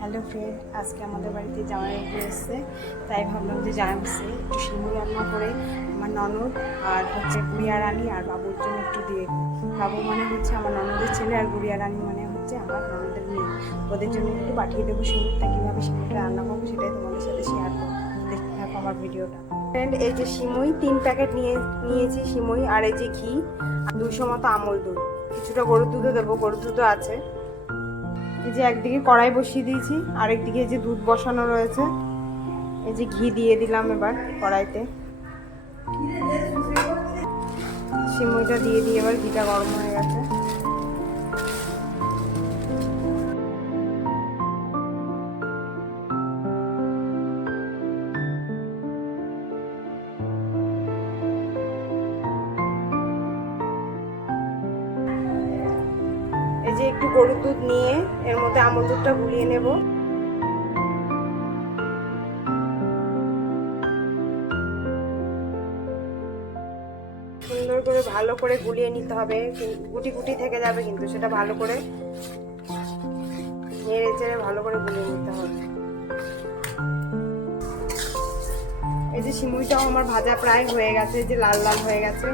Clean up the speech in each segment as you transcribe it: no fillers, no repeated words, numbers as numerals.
Hello friend, আজকে আমাদের বাড়িতে জামাই বাবু এসছে, তাই ভাবলাম যে জামাইসে একটু সিমুই রান্না করে আমার ননদ আর হচ্ছে গুড়িয়া রানী আর বাবুর জন্য একটু দিয়ে দিই। বাবু মানে হচ্ছে আমার ননদের ছেলে আর গুড়িয়া রানী মানে হচ্ছে আমার ননদের মেয়ে। ওদের জন্য একটু পাঠিয়ে দেবো সিমুই। তা কীভাবে সিমুইটা রান্না করবো সেটাই তোমাদের সাথে শেয়ার করবো। দেখতে থাকো আমার ভিডিওটা। ফ্রেন্ড, এই যে সিমুই 3 প্যাকেট নিয়েছি সিমুই, আর এই যে ঘি, 200 মতো আমল দুধ, কিছুটা গরুর দুধও দেবো, গরুর দুধও আছে। এই যে একদিকে কড়াই বসিয়ে দিয়েছি, আরেকদিকে যে দুধ বসানো রয়েছে। এই যে ঘি দিয়ে দিলাম এবার কড়াইতে, সিমুইটা দিয়ে দিয়ে এবার ঘিটা গরম হয়ে গেছে। এই যে একটু গরুর দুধ নিয়ে এর মধ্যে আমল দুধটা গুলিয়ে নেব। সুন্দর করে ভালো করে গুলিয়ে নিতে হবে, গুটি গুটি থেকে যাবে কিন্তু সেটা ভালো করে নেড়ে চেড়ে ভালো করে গুলিয়ে নিতে হবে। এই যে সিমুইটাও আমার ভাজা প্রায় হয়ে গেছে, যে লাল লাল হয়ে গেছে।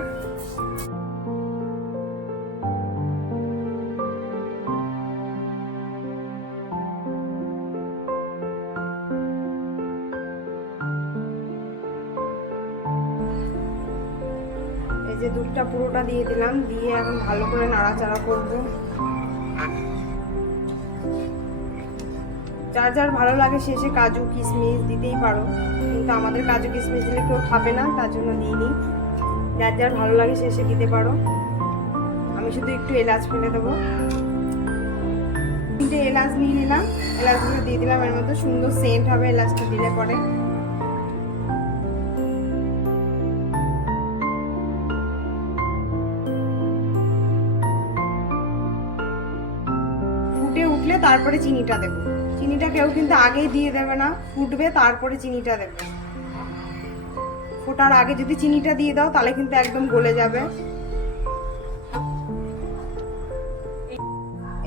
এই যে দুধটা পুরোটা দিয়ে দিলাম, দিয়ে এখন ভালো করে নাড়াচাড়া করবো। যার যার ভালো লাগে শেষে কাজু কিশমিশ দিতেই পারো, কিন্তু আমাদের কাজু কিশমিশ দিলে কেউ খাবে না, তার জন্য দিইনি। যার যার ভালো লাগে শেষে দিতে পারো। আমি শুধু একটু এলাচ ফেলে দেবো। 3টে এলাচ নিয়ে নিলাম, এলাচগুলো দিয়ে দিলাম এর মধ্যে, সুন্দর সেন্ট হবে এলাচটা দিলে পরে। ফুটে উঠলে তারপরে চিনিটা দেবো। চিনিটা কেউ কিন্তু আগেই দিয়ে দেবে না, ফুটবে তারপরে চিনিটা দেবে। ফোটার আগে যদি চিনিটা দিয়ে দাও তাহলে কিন্তু একদম গলে যাবে।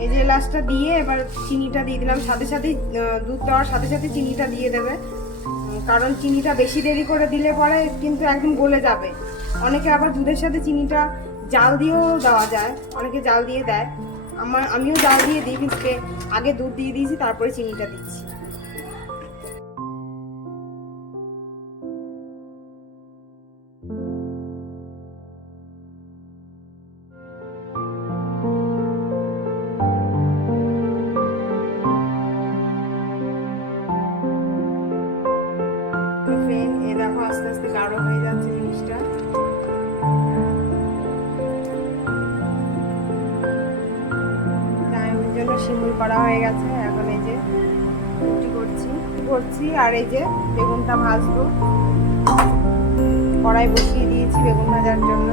এই যে এলাচটা দিয়ে এবার চিনিটা দিয়ে দিলাম, সাথে সাথে দুধ দেওয়ার সাথে সাথে চিনিটা দিয়ে দেবে, কারণ চিনিটা বেশি দেরি করে দিলে পরে কিন্তু একদম গলে যাবে। অনেকে আবার দুধের সাথে চিনিটা জাল দিয়েও দেওয়া যায়, অনেকে জাল দিয়ে দেয়। আমিও জাল দিয়ে দিই, কিন্তু আগে দুধ দিয়ে দিয়েছি তারপরে চিনিটা দিচ্ছি। এ দেখো আস্তে আস্তে গাঢ় হয়ে যাচ্ছে জিনিসটা। জন্য সিমুই করা হয়ে গেছে, এখন এই যে রুটি করছি আর এই যে বেগুনটা ভাজবো। কড়াই বসিয়ে দিয়েছি বেগুন ভাজার জন্য।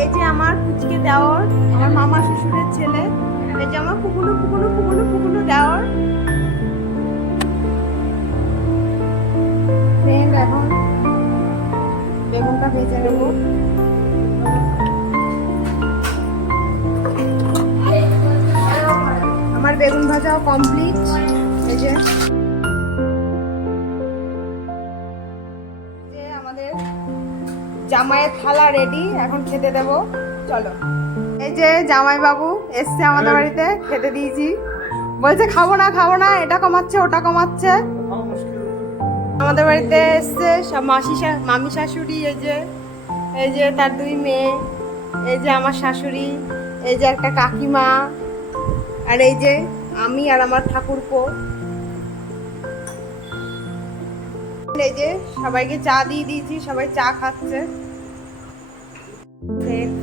এই যে আমার কুচকে দেওয়ার, আমার মামা শ্বশুরের ছেলে, এই যে আমার কুকুলু কুকুলু কুকুলু কুকুলু দেওয়ার। ফ্রেন্ড, এখন বেগুনটা ভেজে নেবো। আমার বেগুন ভাজাও কমপ্লিট। এই যে আমাদের জামাইয়ের থালা রেডি, এখন খেতে দেব, চলো। এই যে জামাই বাবু এসছে আমাদের বাড়িতে, খেতে দিয়েছি। বলছে খাবো না খাবো না, এটা কমাচ্ছে ওটা কমাচ্ছে। আমাদের বাড়িতে এসছে সব মামি শাশুড়ি, এই যে তার 2 মেয়ে, এই যে আমার শাশুড়ি, এই যে একটা কাকিমা, আর এই যে আমি আর আমার ঠাকুরপো। এই যে সবাইকে চা দিয়ে দিয়েছি, সবাই চা খাচ্ছে।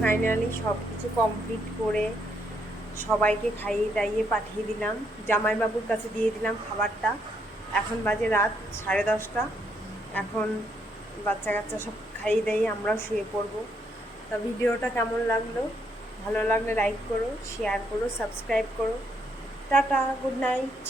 ফাইনালি সব কিছু কমপ্লিট করে সবাইকে খাইয়ে দাইয়ে পাঠিয়ে দিলাম, জামাইবাবুর কাছে দিয়ে দিলাম খাবারটা। এখন বাজে রাত 10:30। এখন বাচ্চা কাচ্চা সব খাইয়ে দাইয়ে আমরাও শুয়ে পড়বো। তা ভিডিওটা কেমন লাগলো? ভালো লাগলে লাইক করো, শেয়ার করো, সাবস্ক্রাইব করো। Tata, good night.